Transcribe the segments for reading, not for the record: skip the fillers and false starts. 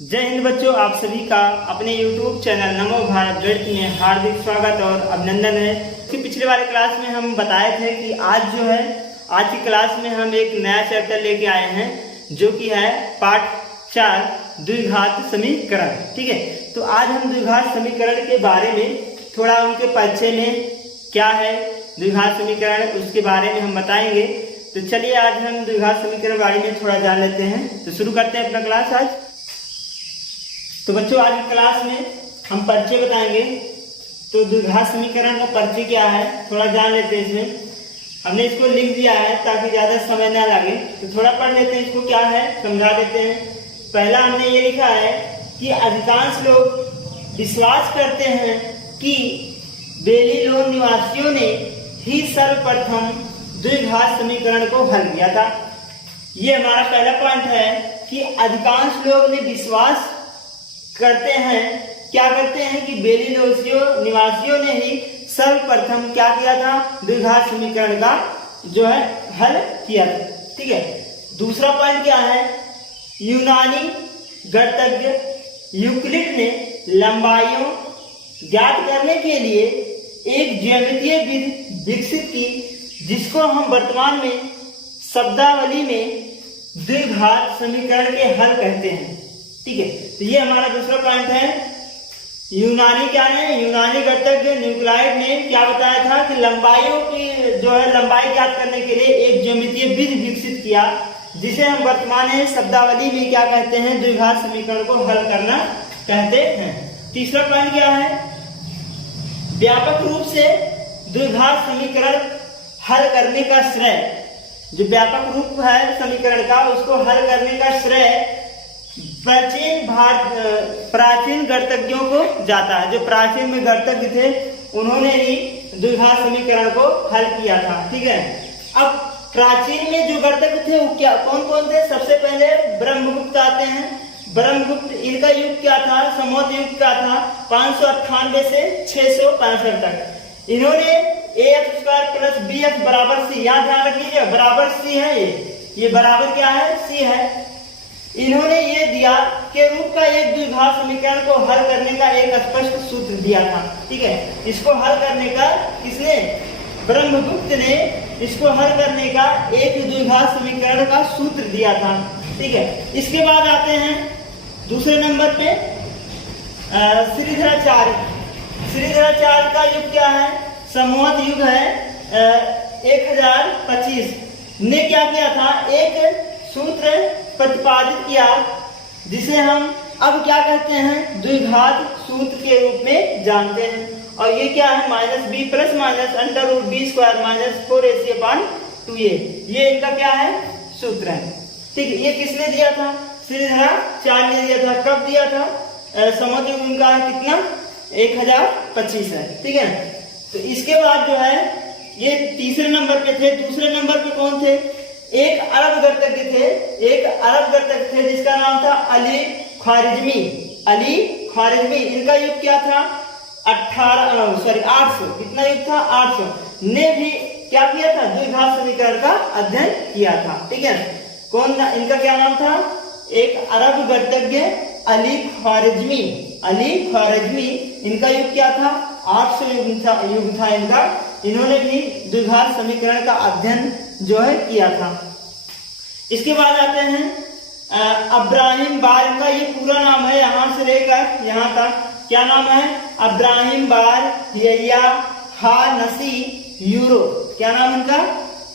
जय हिंद बच्चों, आप सभी का अपने YouTube चैनल नमो भारत गणित में हार्दिक स्वागत और अभिनंदन है। कि पिछले वाले क्लास में हम बताए थे कि आज की क्लास में हम एक नया चैप्टर लेके आए हैं जो कि है पाठ 4 द्विघात समीकरण। ठीक है, तो आज हम द्विघात समीकरण के बारे में थोड़ा उनके परिचय में क्या है द्विघात समीकरण उसके बारे में हम बताएंगे। तो चलिए आज हम द्विघात समीकरण के बारे में थोड़ा जान लेते हैं। तो शुरू करते हैं अपना क्लास आज। तो बच्चों आज की क्लास में हम परिचय बताएंगे। तो द्विघात समीकरण का परिचय क्या है थोड़ा जान लेते हैं। इसमें हमने इसको लिख दिया है ताकि ज्यादा समय ना लगे, तो थोड़ा पढ़ लेते हैं। इसको क्या है समझा देते हैं। पहला हमने ये लिखा है कि अधिकांश लोग विश्वास करते हैं कि बेबीलोन निवासियों ने ही सर्वप्रथम द्विघात समीकरण को हल किया था। ये हमारा पहला पॉइंट है कि अधिकांश लोग ने विश्वास करते हैं, क्या करते हैं कि बेबीलोन निवासियों ने ही सर्वप्रथम क्या किया था, द्विघात समीकरण का जो है हल किया था। ठीक है, दूसरा पॉइंट क्या है, यूनानी गणितज्ञ यूक्लिड ने लंबाइयों ज्ञात करने के लिए एक ज्यामितीय विधि विकसित की जिसको हम वर्तमान में शब्दावली में द्विघात समीकरण के हल कहते हैं। ठीक है, तो ये हमारा दूसरा पॉइंट है। यूनानी गणितज्ञ न्यूक्लिड ने क्या बताया था कि लंबाइयों की जो है लंबाई ज्ञात करने के लिए एक ज्यामितीय विधि विकसित किया जिसे हम वर्तमान में शब्दावली में क्या कहते हैं, द्विघात समीकरण को हल करना कहते हैं। तीसरा पॉइंट क्या है, व्यापक रूप से द्विघात समीकरण हल करने का श्रेय, जो व्यापक रूप है समीकरण का उसको हल करने का श्रेय प्राचीन गणितज्ञों को जाता है। जो प्राचीन में गणितज्ञ थे उन्होंने ही द्विघात समीकरण को हल किया था। ठीक है, अब प्राचीन में जो गणितज्ञ थे वो क्या कौन कौन थे, सबसे पहले ब्रह्मगुप्त आते हैं। ब्रह्मगुप्त, इनका युग क्या था, समोत युग क्या था, 598 से 665 तक। इन्होंने ax स्क्वायर प्लस bx बराबर c, यहाँ ध्यान रखिएगा बराबर c है, ये बराबर क्या है, c है। इन्होंने ये दिया के रूप का एक द्विघात समीकरण को हल करने का एक स्पष्ट सूत्र दिया था। ठीक है, इसको हल करने का किसने, ब्रह्मगुप्त ने इसको हल करने का एक द्विघात समीकरण का सूत्र दिया था। ठीक है, इसके बाद आते हैं दूसरे नंबर पे श्रीधराचार्य। श्रीधराचार्य का युग क्या है, समोत युग है 1025। ने क्या किया था, एक सूत्र प्रतिपादित किया जिसे हम अब क्या कहते हैं, द्विघात सूत्र के रूप में जानते हैं। और ये क्या है, -b plus minus under root b square minus 4ac/2a, ये इनका क्या है, सूत्र है। ठीक है, ये किसने दिया था, श्रीधराचार्य ने दिया था। कब दिया था, समोत युग उनका कितना 1025 है। ठीक है, तो इसके बाद जो है ये तीसरे नंबर पे थे। दूसरे नंबर पे कौन थे, एक अरब गणितज्ञ थे जिसका नाम था अली ख्वारिज़मी। इनका युग क्या था, 800, कितना युग था, 800। ने भी क्या किया था, द्विघात समीकरण का अध्ययन किया था। ठीक है, कौन, इनका क्या नाम था, एक अरब गणितज्ञ अली ख्वारिज़मी। इनका युग क्या था, 800 युग था इनका। इन्होंने भी द्विघात समीकरण का अध्ययन जो है किया था। इसके बाद आते हैं अब्राहिम बार का, ये पूरा नाम है यहां से लेकर यहां तक, क्या नाम है, अब्राहिम बार हिया हा नसी यूरो। क्या नाम इनका,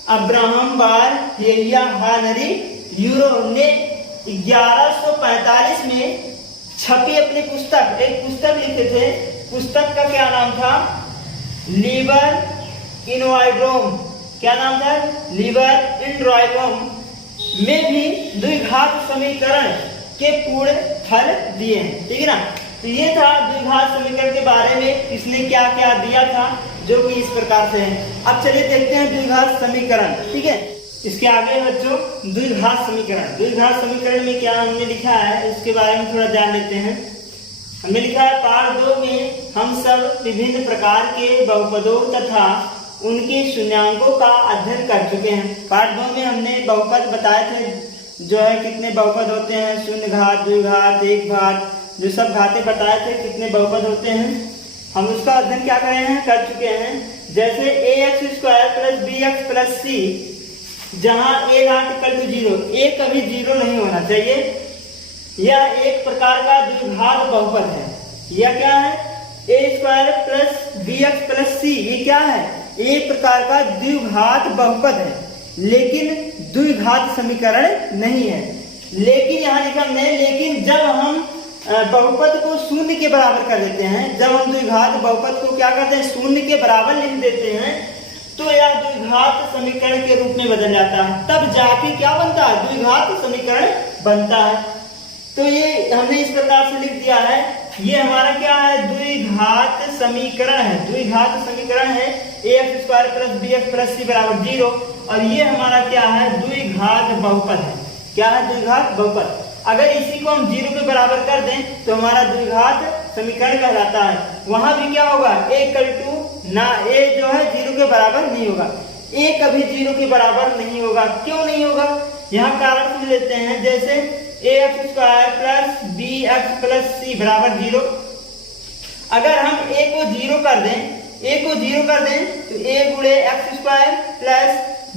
अब्राहम बार हिया हा नरी यूरो ने 1145 में छपी अपनी पुस्तक, एक पुस्तक लिखे थे। पुस्तक का क्या नाम था, लिबर इन वाइड्रोम। क्या नाम था, लिबर इन वाइड्रोम में भी द्विघात समीकरण के पूर्ण हल दिए हैं। ठीक है ना, तो ये था द्विघात समीकरण के बारे में इसने क्या क्या दिया था, जो कि इस प्रकार से है। अब चलिए देखते हैं द्विघात समीकरण। ठीक है, इसके आगे बच्चों द्विघात समीकरण में क्या हमने लिखा है इसके बारे में थोड़ा जान लेते हैं। हमने लिखा है पार्ट 2 में हम सब विभिन्न प्रकार के बहुपदों तथा उनके शून्यांकों का अध्ययन कर चुके हैं। पार्ट 2 में हमने बहुपद बताए थे जो है कितने बहुपद होते हैं, शून्य घात, द्विघात, एक घात, जो सब घातें बताए थे कितने बहुपद होते हैं, हम उसका अध्ययन क्या कर चुके हैं। जैसे ax² + bx + c, जहां a not equal to 0, a कभी 0 नहीं होना चाहिए। यह एक प्रकार का द्विघात बहुपद है। यह क्या है, a² + bx + c, ये क्या है, एक प्रकार का द्विघात बहुपद है, लेकिन द्विघात समीकरण नहीं है। लेकिन यहाँ लिखा हमने, लेकिन जब हम बहुपद को शून्य के बराबर कर देते हैं, जब हम द्विघात बहुपद को क्या करते हैं, शून्य के बराबर लिख देते हैं, तो यह द्विघात समीकरण के रूप में बदल जाता है। तब जाके क्या बनता है, द्विघात समीकरण बनता है। तो ये हमने इस प्रकार से लिख दिया है, ये हमारा क्या है, द्विघात समीकरण है। द्विघात समीकरण है ax² + bx + c = 0, और ये हमारा क्या है, द्विघात बहुपद है। क्या है, द्विघात बहुपद। अगर इसी को हम 0 के बराबर कर दें तो हमारा द्विघात समीकरण कहलाता है। वहां भी क्या होगा, a जो है 0 के बराबर नहीं होगा, a कभी 0 के बराबर नहीं होगा। क्यों नहीं होगा, यहाँ कारण समझ लेते हैं। जैसे ax² + bx + c = 0, अगर हम a को 0 कर दें, तो a × x² +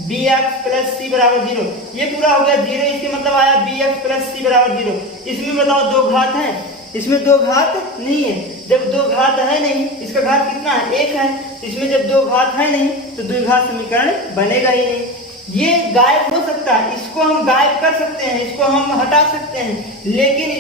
bx + c = 0, ये पूरा हो गया 0। इसके मतलब आया bx + c = 0। इसमें बताओ दो घात है, इसमें दो घात नहीं है। जब दो घात है नहीं, इसका घात कितना है, 1 है, इसमें जब दो घात है नहीं तो द्विघात समीकरण बनेगा ही नहीं। ये गायब हो सकता है, इसको हम गायब कर सकते हैं, इसको हम हटा सकते हैं, लेकिन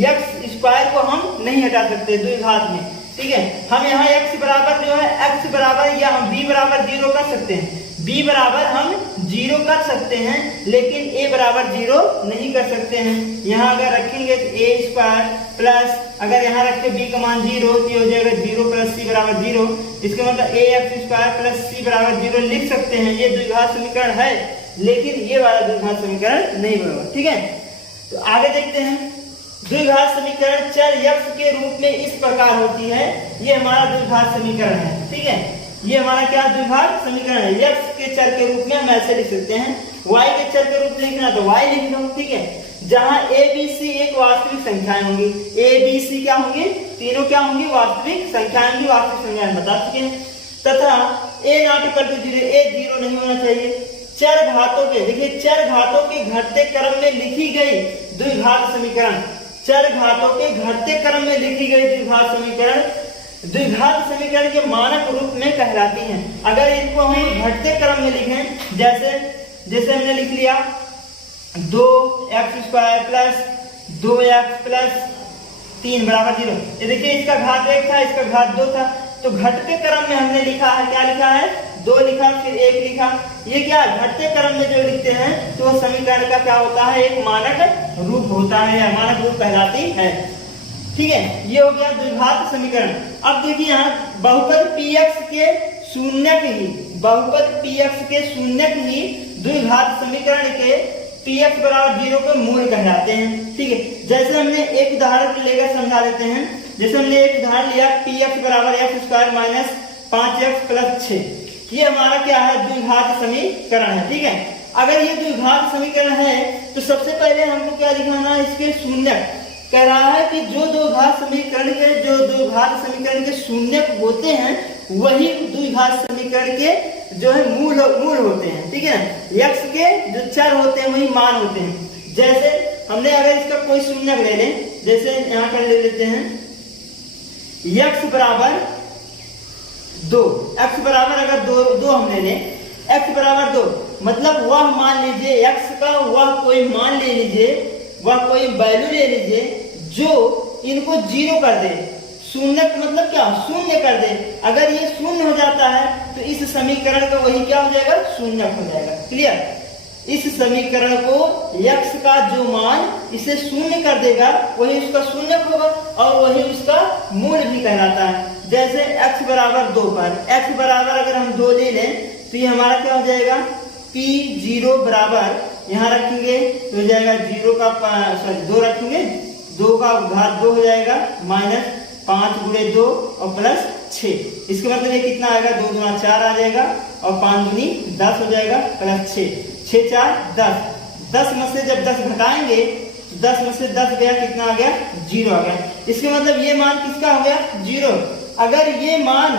x² को हम नहीं हटा सकते द्विघात में। ठीक है, हम यहाँ x बराबर जो है, x बराबर या हम b बराबर 0 कर सकते हैं, b बराबर हम 0 कर सकते हैं, लेकिन a बराबर 0 नहीं कर सकते हैं। यहाँ अगर रखेंगे तो a² प्लस, अगर यहाँ रख के b का मान 0 तो हो जाएगा 0 + c = 0। इसका मतलब ax² + c = 0 लिख सकते हैं। ये द्विघात समीकरण है, लेकिन ये वाला द्विघात समीकरण नहीं बनेगा। ठीक है, तो आगे देखते हैं। द्विघात समीकरण चर x के रूप में इस प्रकार होती है। ये हमारा द्विघात समीकरण है। ठीक है, ये हमारा क्या द्विघात समीकरण है। x के चर के रूप में हम ऐसे लिख सकते हैं, y के चर के रूप में लिखना तो y लिख लो। ठीक है, जहां a b c एक वास्तविक संख्याएं होंगी, a b c क्या होंगी, तीनों क्या होंगी, वास्तविक संख्याएं होंगी। वास्तविक संख्याएं बता चुके हैं। तथा a not equal to 0, a 0 नहीं होना चाहिए। चर घातों के, देखिए चर घातों के घटते क्रम में लिखी गई द्विघात समीकरण, चर घातों के घटते क्रम में लिखी गई द्विघात समीकरण द्विघात समीकरण के मानक रूप में कहलाती हैं। अगर इनको हम घटते क्रम में लिखें, जैसे हमने लिख लिया 2x² + 2x + 3 = 0। ये देखिए इसका घात 1 था, इसका घात 2 था, तो घटते क्रम में हमने लिखा है, क्या लिखा है, 2 लिखा फिर 1 लिखा। ये क्या घटते क्रम में जो लिखते हैं तो समीकरण का क्या होता है, एक मानक रूप होता है, या मानक रूप कहलाती है। ठीक है, ये हो गया द्विघात समीकरण। अब देखिए यहाँ बहुपद px के शून्यक ही, बहुपद px के शून्यक ही द्विघात समीकरण के px = 0 के मूल कहलाते हैं। ठीक है, जैसे हमने एक उदाहरण लेकर समझा देते हैं। जैसे हमने एक उदाहरण लिया, px = x² - 5x + 6, ये हमारा क्या है, द्विघात समीकरण है। ठीक है, अगर ये द्विघात समीकरण है तो सबसे पहले हमको क्या दिखाना है, इसके शून्यक। कह रहा है कि जो द्विघात समीकरण के शून्यक होते हैं वही द्विघात समीकरण के जो है मूल होते हैं। ठीक है, x के जो चर होते हैं वही मान होते हैं। जैसे हमने अगर इसका कोई शून्यक ले लें, जैसे यहाँ पर ले लेते हैं x बराबर 2, x बराबर अगर 2 हम ले लें, x बराबर 2 मतलब वह मान लीजिए x का वह कोई मान ले लीजिए, वह कोई वैल्यू ले लीजिए जो इनको 0 कर दे। शून्य मतलब क्या, शून्य कर दे। अगर ये शून्य हो जाता है तो इस समीकरण का वही क्या हो जाएगा, शून्य हो जाएगा। क्लियर, इस समीकरण को x का जो मान इसे शून्य कर देगा वही उसका शून्य होगा और वही उसका मूल भी कहलाता है। जैसे x बराबर 2 पर, x बराबर अगर हम 2 ले लें तो ये हमारा क्या हो जाएगा, p0 बराबर यहाँ रखेंगे तो हो जाएगा 2 रखेंगे, 2 का घात 2 हो जाएगा माइनस 5 × 2 और प्लस 6। इसके मतलब ये कितना आएगा, 2 × 4 आ जाएगा और 5 × 10 हो जाएगा प्लस 6, 6 × 4 = 10, 10 में से जब 10 घटाएंगे तो 10 में से 10 गया, कितना आ गया? 0 आ गया। इसके मतलब ये मान किसका हो गया? 0। अगर ये मान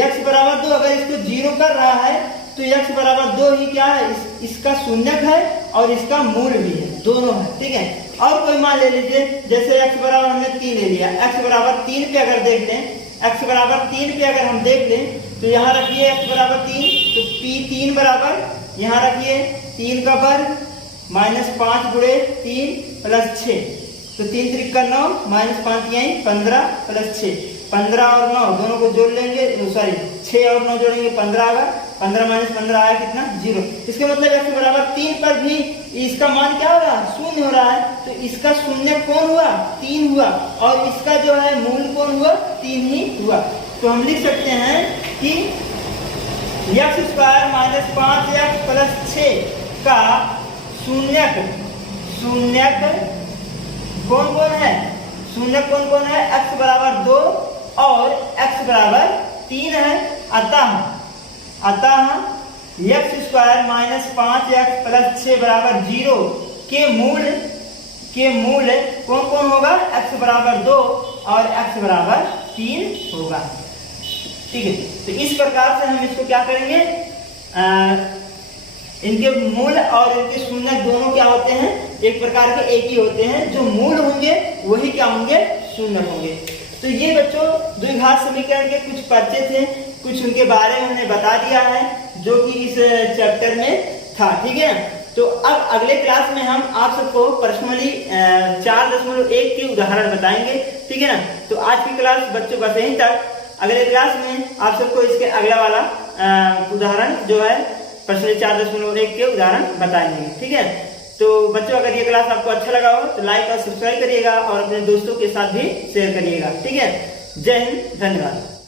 x बराबर 2 अगर इसको 0 कर रहा है तो x बराबर 2 ही क्या है? इसका शून्यक है और इसका मूल भी है, दोनों है, ठीक है। और कोई मान ले लीजिए, जैसे x बराबर हमने 3 ले लिया, x बराबर 3 पे अगर देख लें, x बराबर 3 पे अगर हम देख लें तो यहाँ रखिए x बराबर 3, तो p3 बराबर यहाँ रखिए 3 का वर्ग -5 गुणे 3 प्लस 6, तो 3 त्रिक का 9 -5 यहीं 15 प्लस 6, 15 और 9 दोनों को जोड़ लेंगे, सॉरी 6 और 9 जोड़ेंगे 15 आएगा, 15 - 15 आया कितना? 0। इसके मतलब x बराबर 3 पर भी इसका मान क्या हो रहा है? शून्य हो रहा है, तो इसका शून्य कौन हुआ? 3 हुआ, और इसका जो है मूल कौन हुआ? 3 ही हुआ। तो हम लिख सकते हैं कि x² - 5x प्लस 6 का शून्यक कौन कौन है? शून्यक कौन कौन है? x बराबर 2 और x बराबर 3 है। अतः x² - 5x प्लस 6 बराबर 0 के मूल कौन कौन होगा? x बराबर 2 और x बराबर 3 होगा, ठीक है। तो इस प्रकार से हम इसको क्या करेंगे, इनके मूल और इनके शून्य दोनों क्या होते हैं? एक प्रकार के एक ही होते हैं, जो मूल होंगे वही क्या होंगे? शून्य होंगे। तो ये बच्चों द्विघात समीकरण के कुछ परिचय थे, कुछ उनके बारे में हमने बता दिया है जो कि इस चैप्टर में था, ठीक है। तो अब अगले क्लास में हम आप सबको पर्सनली 4.1 के उदाहरण बताएंगे, ठीक है ना। तो आज की क्लास बच्चों बस यहीं तक। अगले क्लास में आप सबको इसके अगला वाला उदाहरण जो है पर्सनली 4.1 के उदाहरण बताएंगे, ठीक है। तो बच्चों अगर ये क्लास आपको अच्छा लगा हो तो लाइक और सब्सक्राइब करिएगा और अपने दोस्तों के साथ भी शेयर करिएगा, ठीक है। जय हिंद, धन्यवाद।